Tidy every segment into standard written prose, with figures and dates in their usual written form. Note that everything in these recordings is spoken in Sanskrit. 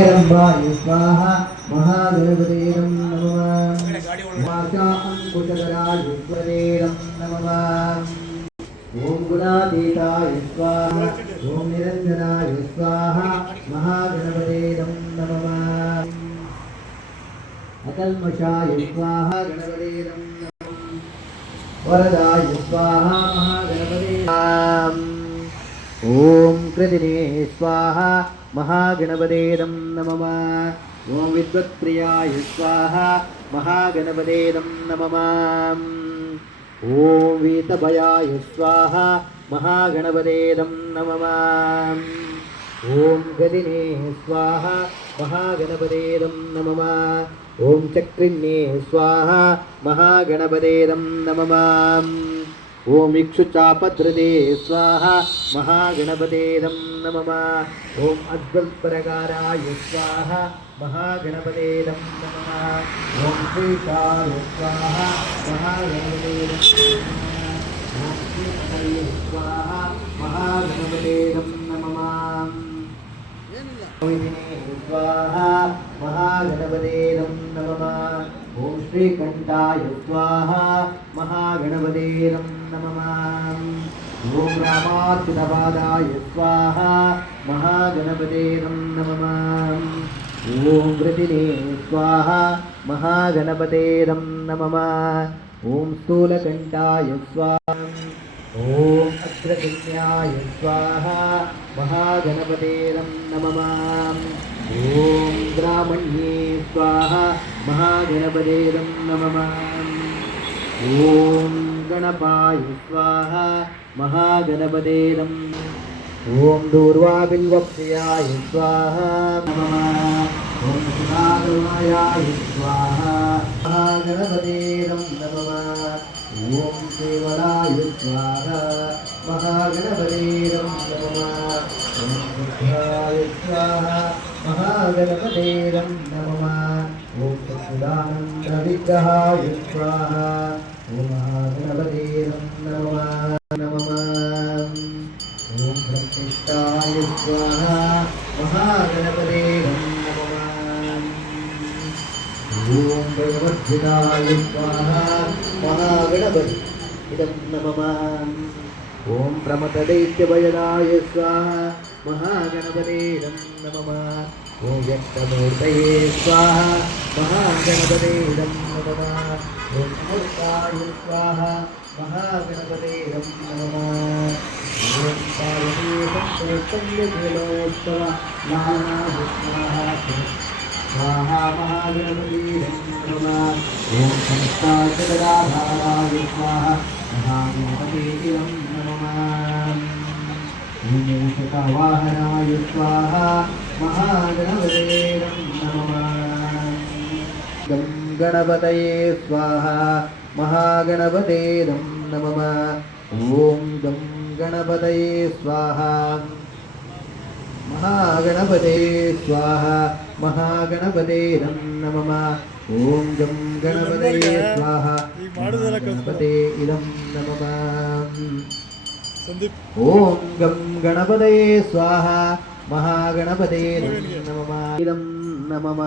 स्वाहा महागणपते नमः वाचा अंकुशधराय नमः ओम गुणातीताय स्वाहा ओम निरंजनाय स्वाहा महागणपते नमः अकल्मषाय स्वाहा गणपते नमः वरदाय स्वाहा महागणपते ओम कृतिने स्वाहा महागणपते नमः ओम विद्वत्प्रियाय स्वाहा महागणपते नमः ओम वीतभयाय स्वाहा महागणपते नमः ओम गदिने स्वाहा महागणपते नमः ओम चक्रिणे स्वाहा महागणपते नमः ओम इक्षुचापद्रदे स्वाहा महागणपते नमः ओम अद्भुतप्रकाराय स्वाहा महागणपते नमः ओम श्रीशाय स्वाहा महागणपते नमः ओम श्रीहरये स्वाहा महागणपते नमः स्वाहा महागणपते नमः ओम श्रीकंठाय स्वाहा महागणपते नमः ओम रामाच्युतपादाय स्वाहा महागणपते नमः ओम वृतिने स्वाहा महागणपते नमः ओम स्थूलकंठाय स्वाहा ओम अग्रगण्याय स्वाहा महागणपते नमः ओम ब्राह्मण्ये स्वाहा महागणपते नमः ओम गणपाय स्वाहा महागणपते नमः ओम दूर्वाबिल्वप्रियाय स्वाहा नमः ओम सुधागणाय स्वाहा महागणपते नमः ओम केवलाय स्वाहा महागणपते नमः ओम बुद्धाय स्वाहा महागणपते नमः ओम सच्चिदानंदविग्रहाय स्वाहा ओम महागणपते नमः ओम प्रतिष्ठाय स्वाहा महागणपते नमः ओम भगवद्गीताय स्वाहा महागणपते नमः ओम प्रमथदैत्यभयदाय स्वाहा महागणपते नमः ओम व्यक्तमूर्तये स्वाहा महागणपते नमः ओम मूर्ताय स्वाहा महागणपते नमः ओम पार्वती सप्तशृंगेलोत्सव नारायणाय स्वाहा स्वाहा महागणपते नमः ओम संस्थाचराधाराय स्वाहा महागणपते नमः वाहनाय स्वाहा महागणपते नमः गं गणपतये स्वाहा महागणपते नमः ओम गं गणपतये स्वाहा महागणपते स्वाहा महागणपते नमः ओम गं गणपतये स्वाहा गणपते नमः ओम गं गणपतये स्वाहा महागणपते नमः नमः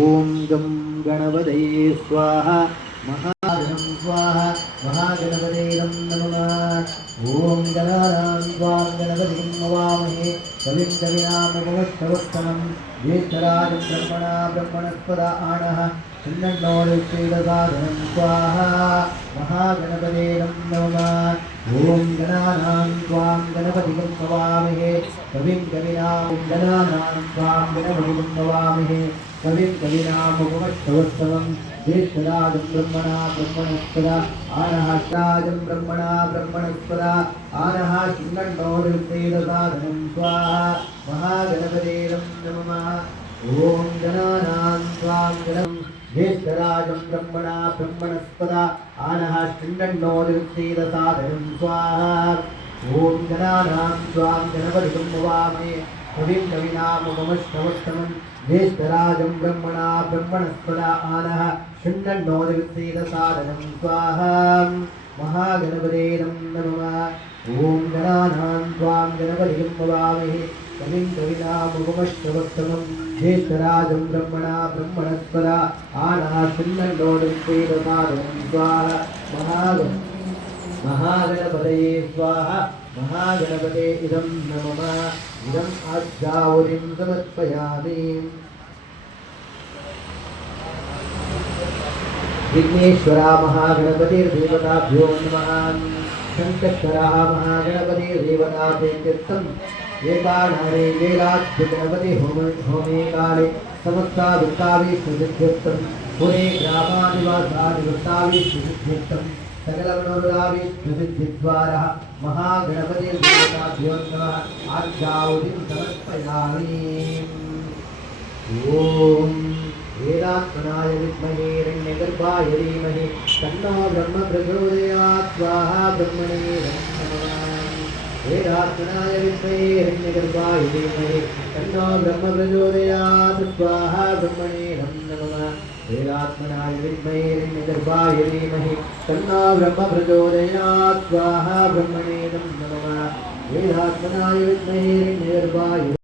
ओम गं गणपतये स्वाहा महागणं स्वाहा महागणपते नमः ओम गणानां त्वां गणपतिं नमामहे कविं कविनामुपमश्रवस्तमं ज्येष्ठराजं ब्रह्मणा ब्रह्मणस्पद आणः चिन्नन्नोरुश्रीलसाधनं स्वाहा महागणपते नमः ओम गणानां त्वां गणपतिं नमामहे कविं कविनां गणानां त्वां गणपतिं नमामहे कविं कविनामुपमश्रवस्तमं ज्येष्ठराजं ब्रह्मणा ब्रह्मणस्पद आणः राजं ब्रह्मणा ब्रह्मणस्पद आणः चिन्नन्नोरुश्रीलसाधनं स्वाहा महागणपते नमः ओम गणानां त्वां गणं ज्येष्ठराजं ब्रह्मणा ब्रह्मणस्पद आणः चिन्नन्नोरुश्रीलसाधनं स्वाहा ओम गणानां त्वां गणपतिं नमामहे कविं कविनामुपमश्रवस्तमं ज्येष्ठराजं ब्रह्मणा ब्रह्मणस्पद आणः चिन्नन्नोरुश्रीलसाधनं स्वाहा महागणपते नमः ओम गणानां त्वां गणपतिं नमामहे कविं कविनामुपमश्रवस्तमं ज्येष्ठराजं ब्रह्मणा ब्रह्मणस्पदा आनाशिन्नोडं श्रीरमाणं स्वाहा महागणपतये स्वाहा महागणपते इदं नमः इदम् आज्ञावलिं समर्पयामि विघ्नेश्वरा महागणपतिर्देवताभ्यो नमः शङ्करः महागणपतिर्देवताभ्ये चित्तम् एकाधारे वेलाद्यगणपति होमे काले समस्तावृत्ताविष्णुसिद्ध्यर्थं पुरे ग्रामादिवासादिवृत्ताविष्णुसिद्ध्यर्थं सकलमनोरथाविष्णुसिद्धिद्वारः महागणपतिर्देवताभ्यो नमः आज्ञावलिं समर्पयामि ॐ वेदात्मनाय विद्महे हिरण्यगर्भाय धीमहि तन्नो ब्रह्म प्रचोदयात् स्वाहा ब्रह्मणे नमः वेदात्मनाय विद्महे हिरण्यगर्भाय धीमहि तन्नो ब्रह्म प्रचोदयात् स्वाहा ब्रह्मणे नमः वेदात्मनाय विद्महे हिरण्यगर्भाय धीमहि तन्नो ब्रह्म प्रचोदयात् स्वाहा ब्रह्मणे नमः वेदात्मनाय विद्महे हिरण्यगर्भाय